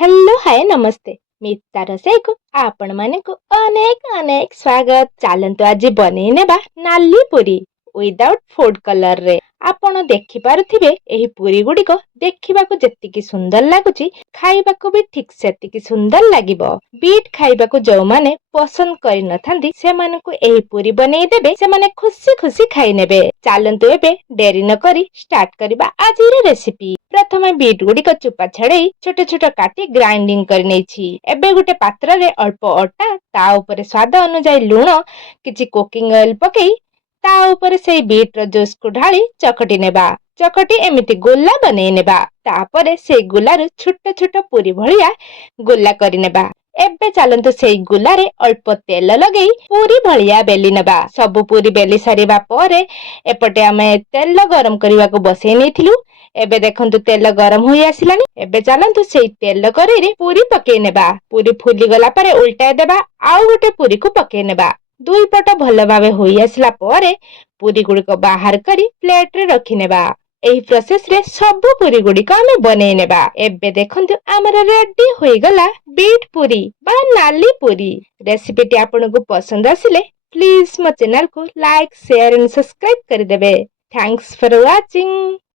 Hello hi नमस्ते मिता रोसई को आपण माने को अनेक अनेक स्वागत। चलतु आज बनै नेबा नाली पुरी विदाउट फूड कलर रे। आपण देखि पारुथिबे एही पुरी गुडी को देखिबाकू जेतिकी सुंदर लागुची खाइबाकू भी ठीक सेतिकी सुंदर लागिबो। बीट खाइबाकू जो माने पसंद करि नथांदी सेमानकू एही पुरी बनै देबे, सेमाने खुशी खुशी खाइ नेबे। चलतु एबे डेरी न करी स्टार्ट करिबा आजिर रेसिपी। प्रथमे बीट गुडी को चुपा छड़े छोट छोट काटी ग्राइंडिंग कर नेछि। एबे गुटे पात्र रे अल्प अटा, ता ऊपर स्वाद अनुसार लूण, किछि कुकिंग ऑयल पकई ता ऊपर सेई बीट रो जूस को ढाली चकटी नेबा। चकटी एमिति गोला बनै नेबा। तापरे सेई गोलारु छोट छोट पुरी भलिया गोला करि नेबा। एबे चलंतु सेई गुलारे अल्प तेल लगेई पूरी भलिया बेली नेबा। सबु पूरी बेली सारिबा परे एपटे आमे तेल गरम करिवा को बसै नेथिलु। एबे देखंतु तेल गरम होई आसिलानी। एबे चलंतु सेई तेल करेई रे पूरी पकेई नेबा। पूरी फुली गला परे उल्टाई देबा, आउ गोटे पूरी को पकेई नेबा। दुई पट भल भाबे होई आसिला परे पूरी गुडी को बाहर करी प्लेट रे रखि नेबा। एही प्रोसेस रे सबु पूरी गुडी को आमे बनै नेबा। एबे देखंतु हमर रेडी होई गला बीट पूरी बा नाली पूरी। रेसिपी टी आपनको पसंद आसिले प्लीज मो चैनल को लाइक शेयर एंड सब्सक्राइब कर देबे। Thanks for watching.